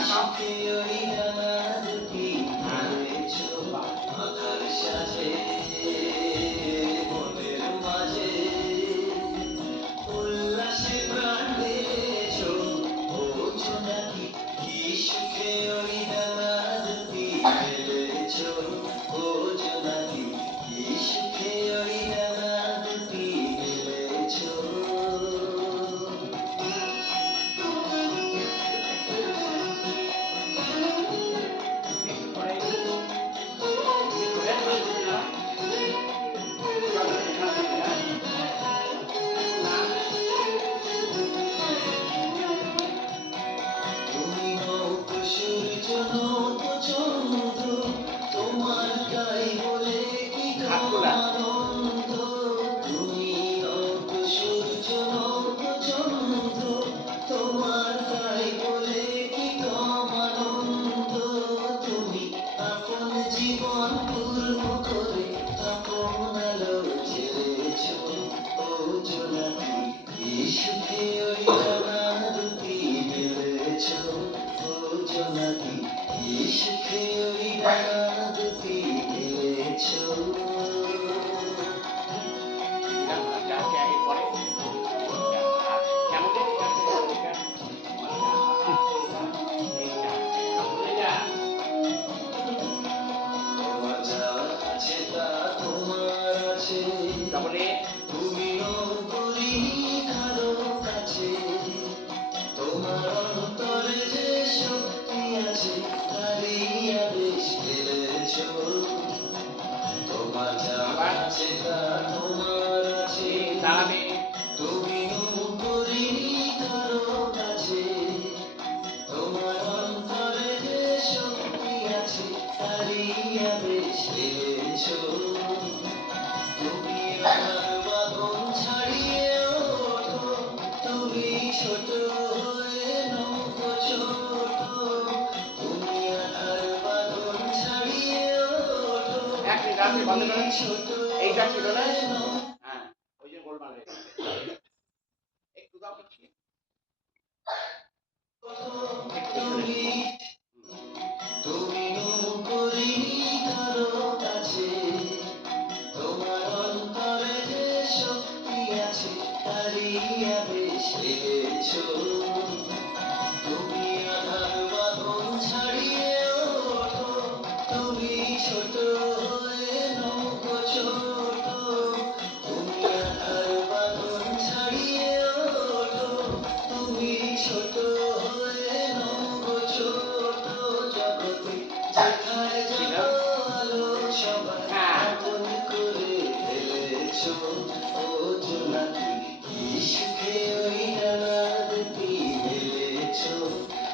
তাকাও। একটু পরে তুমি শোবেন বাচ্চারা সব এখান থেকে না হাত তোলা জীবন পূর্ণ করে আপন আলো ছেড়েছো ও জোনাকি কি সুখে ওই ডানা দুটি মেলেছো ও জোনাকি কি সুখে ওই ডানা দুটি মেলেছো এরপরে কেমন ডবল এ তুমিও করিনি কারো কাছে তোমার অন্তরে যে শক্তি আছে তারই আদেশ ফেলেছো তোমার যা আছে তা তোমার আছে দাঁড়াবে তুমিও করিনি কারো কাছে তোমার অন্তরে যে শক্তি আছে তারই আদেশ ফেলেছো তুমি আমার বাঁধন ছাড়িয়ে ওঠো তুমি ছোট হয়ে নৌকো ছোট তুমি আধার বাঁধন ছাড়িয়ে ওঠো এক মিনিট আছে বন্ধ তুমি করেন ছোট এইটা ছিল না হয়ে নৌকো হ্যাঁ ওই যে গোলমাল হয়ে গেছে একটু দাও করছি একটু শুনে তুমি তুমিও করিনি কারো কাছে তোমার অন্তরে যে শক্তি আছে তারই আদেশ পেয়েছো তুমি আধার বাঁধন ছাড়িয়ে ওঠো তুমি ছোট হয়ে নৌকো ছোট তুমি আধার বাঁধন ছাড়িয়ে ওঠো তুমি ছোট হয়ে নৌকো ছোট জগতে যেখানে যত আলো সবাই আপন করে ফেলেছো ও জোনাকি কি সুখে ওই ডানা দুটি মেলেছো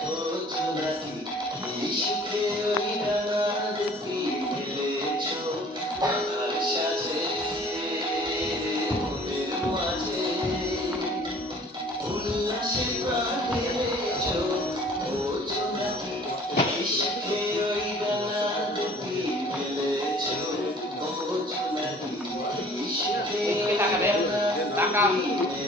ও জোনাকি কি সুখে ওই ডানা দুটি মেলেছো আধার সাজে মনের মাঝে উল্লাসে প্রাণ ঢেলেছো ও জোনাকি কি সুখে ওই ডানা দুটি মেলেছো ও জোনাকি কি সুখে এদিকে ওই তাকাবেন ডানা তাকা দুটি